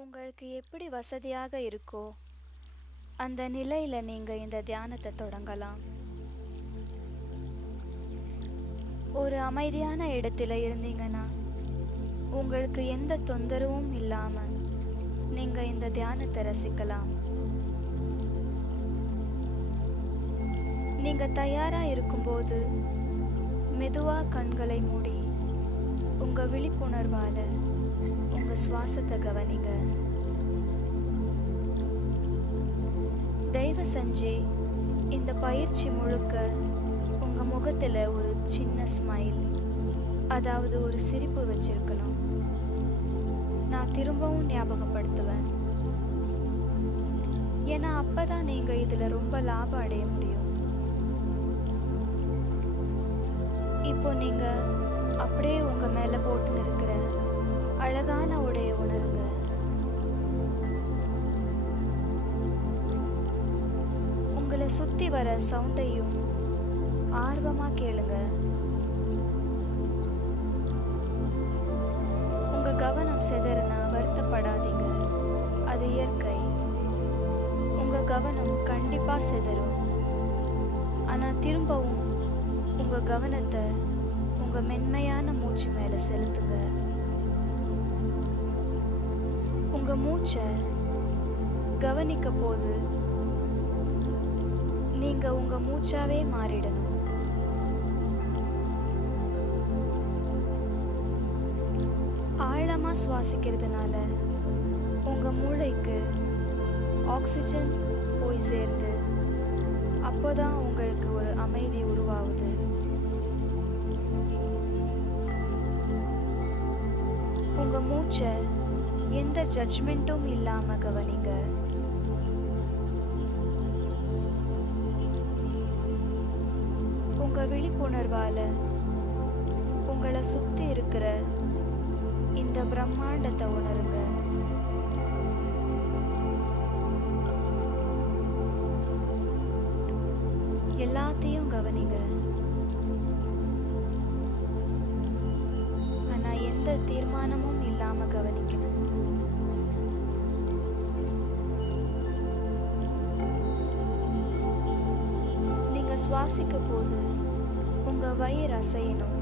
உங்களுக்கு எப்படி வசதியாக இருக்கோ அந்த நிலையில நீங்க இந்த தியானத்தை தொடங்கலாம். ஒரு அமைதியான இடத்துல இருந்தீங்கன்னா உங்களுக்கு எந்த தொந்தரவும் இல்லாம நீங்க இந்த தியானத்தை ரசிக்கலாம். நீங்க தயாரா இருக்கும்போது மெதுவா கண்களை மூடி உங்க விழிப்புணர்வால உங்க சுவாசத்தை கவனிங்க. தயவு செஞ்சு இந்த பயிற்சி முழுக்க உங்க முகத்துல ஒரு சின்ன ஸ்மைல், அதாவது ஒரு சிரிப்பு வச்சிருக்கணும். நான் திரும்பவும் ஞாபகப்படுத்துவேன், ஏன்னா அப்பதான் நீங்க இதுல ரொம்ப லாபம் அடைய முடியும். இப்போ நீங்க அப்படியே உங்க மேல போட்டு இருக்கிற அழகான உடைய உணருங்க. உங்களை சுத்தி வர சவுண்டையும் ஆர்வமா கேளுங்க. உங்க கவனம் சிதறினா வருத்தப்படாதீங்க, அது இயற்கை. உங்க கவனம் கண்டிப்பா சிதறும், ஆனா திரும்பவும் உங்க கவனத்தை உங்க மென்மையான மூச்சு மேல செலுத்துங்க. உங்க மூச்சை கவனிக்க போது நீங்க உங்க மூச்சாவே மாறிடணும். ஆழமா சுவாசிக்கிறதுனால உங்க மூளைக்கு ஆக்சிஜன் போய் சேருது. அப்போதான் உங்களுக்கு ஒரு அமைதி உருவாகுது. உங்க மூச்சை எந்த ஜட்ஜ்மெண்ட்டும் இல்லாம கவனிங்க. உங்க விழிப்புணர்வால உங்களை சுத்தி இருக்கிற இந்த பிரம்மாண்டத்தை உணருங்க. எல்லாத்தையும் கவனிங்க, ஆனா எந்த தீர்மானமும் இல்லாம கவனிக்கணும். நீங்க சுவாசிக்க போது உங்க வயிறு அசையணும்.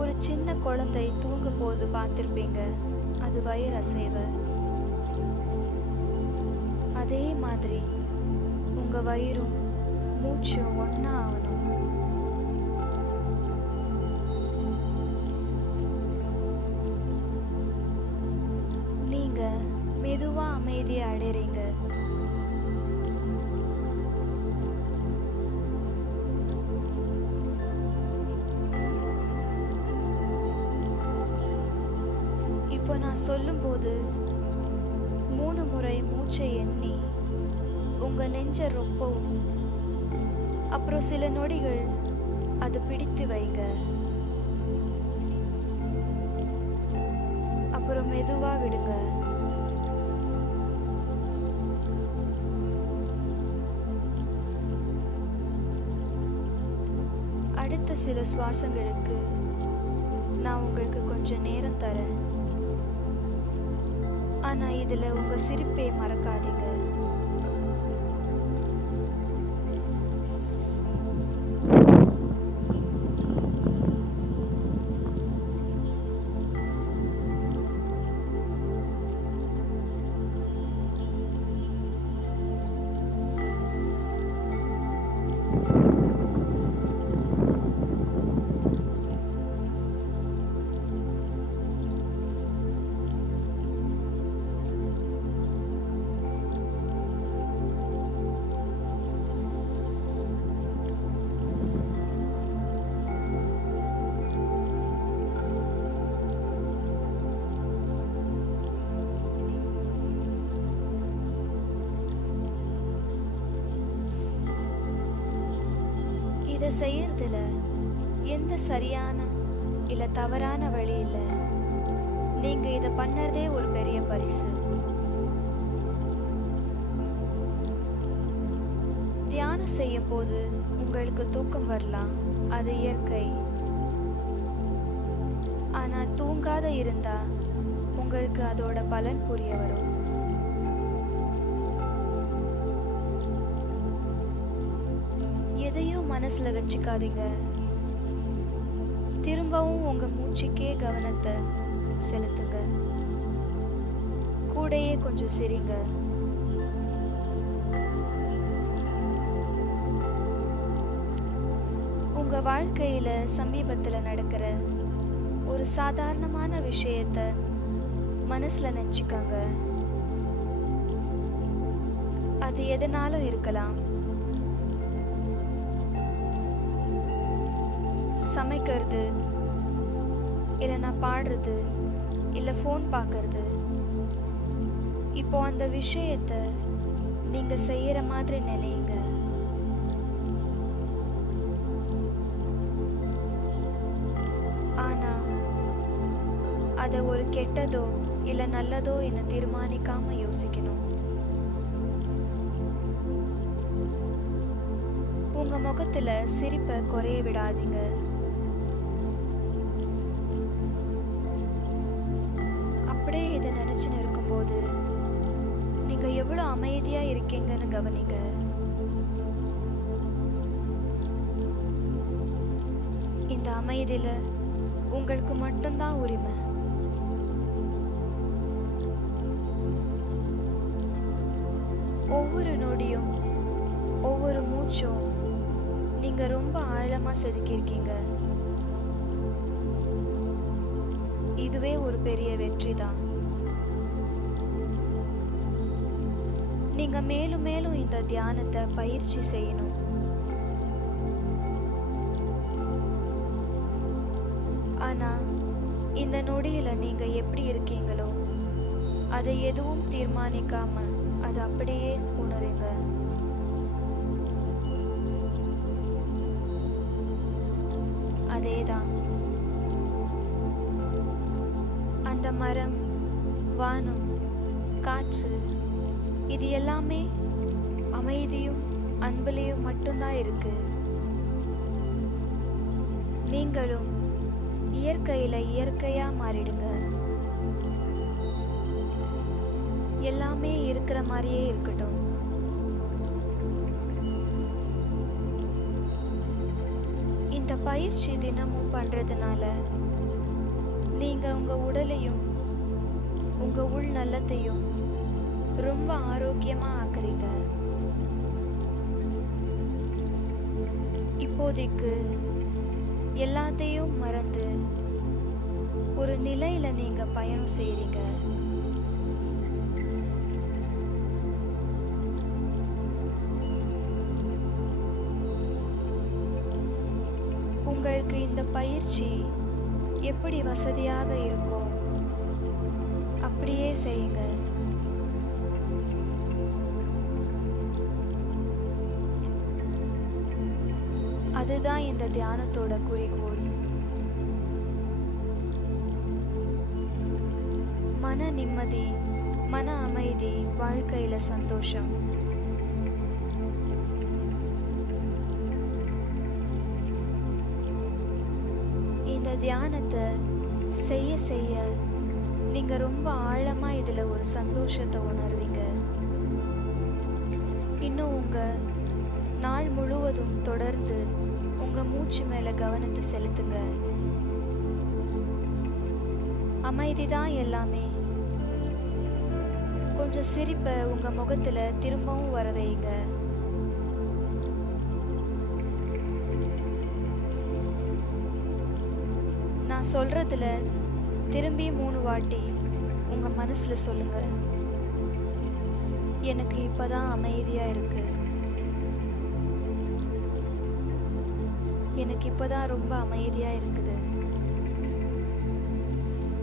ஒரு சின்ன குழந்தை தூங்க போது பார்த்திருப்பீங்க, அது வயிறு அசைவு. அதே மாதிரி உங்க வயிறும் மூச்சும் ஒன்னா ஆகணும். நீங்க மெதுவா அமைதியை அடைறீங்க. இப்போ நான் சொல்லும்போது 3 முறை மூச்சை எண்ணி உங்க நெஞ்ச ரொப்பவும், அப்புறம் சில நொடிகள் அது பிடித்து வைங்க. அப்புறம் மெதுவா விடுங்க. அடுத்த சில சுவாசங்களுக்கு நான் உங்களுக்கு கொஞ்சம் நேரம் தரேன், ஆனா இதுல உங்க சிரிப்பை மறக்காதீங்க. இதை செய்யறதுல எந்த சரியான இல்ல தவறான வழி இல்லை. நீங்க இதை பண்ணறதே ஒரு பெரிய பரிசு. தியானம் செய்யும் போது உங்களுக்கு தூக்கம் வரலாம், அது இயற்கை. ஆனா தூங்காத இருந்தா உங்களுக்கு அதோட பலன் புரிய வரும். எதையும் மனசுல வச்சுக்காதீங்க. திரும்பவும் உங்க மூச்சுக்கே கவனத்தை செலுத்துங்க. கூடயே கொஞ்சம் சிரிங்க. உங்க வாழ்க்கையில சமீபத்துல நடக்கிற ஒரு சாதாரணமான விஷயத்த மனசுல நினைச்சுக்காங்க. அது எதனாலும் இருக்கலாம். சமைக்கிறது, இல்லை நான் பாடுறது, இல்லை ஃபோன் பார்க்கறது. இப்போ அந்த விஷயத்த நீங்க செய்யற மாதிரி நினைங்க. ஆனா அதை ஒரு கெட்டதோ இல்லை நல்லதோ என்ன தீர்மானிக்காம யோசிக்கணும். உங்க முகத்துல சிரிப்பை குறைய விடாதீங்க. அப்படியே இதை நினைச்சுன்னு இருக்கும்போது நீங்க எவ்வளவு அமைதியா இருக்கீங்கன்னு கவனிங்க. இந்த அமைதியில உங்களுக்கு மட்டும்தான் உரிமை. ஒவ்வொரு நொடியும் ஒவ்வொரு மூச்சும் நீங்க ரொம்ப ஆழமா செதுக்கியிருக்கீங்க. இதுவே ஒரு பெரிய வெற்றி தான். நீங்க மேலும் மேலும் இந்த தியானத்தை பயிற்சி செய்யணும். ஆனா இந்த நொடியில நீங்க எப்படி இருக்கீங்களோ அதை எதுவும் தீர்மானிக்காம அது அப்படியே உணருங்க. அதேதான். அந்த மரம், வானம், காற்று, இது எல்லாமே அமைதியும் அன்புலையும் மட்டும்தான் இருக்கு. நீங்களும் இயற்கையில இயற்கையா மாறிடுங்க. எல்லாமே இருக்கிற மாதிரியே இருக்கட்டும். இந்த பயிற்சி தினமும் பண்றதுனால நீங்க உங்க உடலையும் உங்க உள் நலத்தையும் ரொம்ப ஆரோக்கியமா ஆக்குறீங்க. இப்போதைக்கு எல்லாத்தையும் மறந்து ஒரு நிலையில நீங்க பயணம் செய்றீங்க. உங்களுக்கு இந்த பயிற்சி எப்படி வசதியாக இருக்கோ அப்படியே செய்யுங்க. அதுதான் இந்த தியானத்தோட குறிக்கோள். மன நிம்மதி, மன அமைதி, வாழ்க்கையில சந்தோஷம். இந்த தியானத்தை செய்ய செய்ய நீங்க ரொம்ப ஆழமா இதுல ஒரு சந்தோஷத்தை உணர்வீங்க. இன்னும் உங்க நாள் முழுவதும் தொடர்ந்து உங்க மூச்சு மேல கவனத்தை செலுத்துங்க. அமைதிதான் எல்லாமே. கொஞ்சம் சிரிப்பை உங்க முகத்துல திரும்பவும் வர வைங்க. நான் சொல்றதுல திரும்பி 3 வாட்டி உங்க மனசுல சொல்லுங்க, எனக்கு இப்பதான் அமைதியா இருக்கு, எனக்கு இப்பதான் ரொம்ப அமைதியா இருக்குது.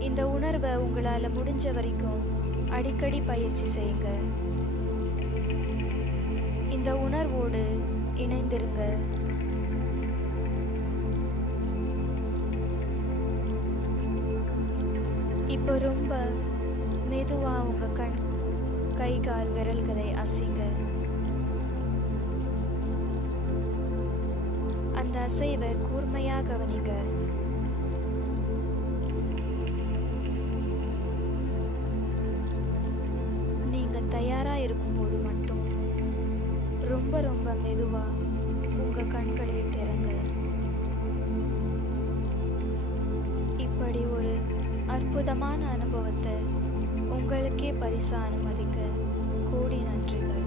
இந்த உணர்வை உங்களால முடிஞ்ச வரைக்கும் அடிக்கடி பயிற்சி செய்யுங்க. இந்த உணர்வோடு இணைந்திருங்க. இப்போ ரொம்ப மெதுவா உங்க கை கால் விரல்களை அசைங்க. அந்த அசைவை கூர்மையாக கவனிங்க. ரொம்ப ரொம்ப மெதுவா உங்க கண்களை திறங்க. இப்படி ஒரு அற்புதமான அனுபவத்தை உங்களுக்கே பரிசா அனுமதிக்க கோடி நன்றிகள்.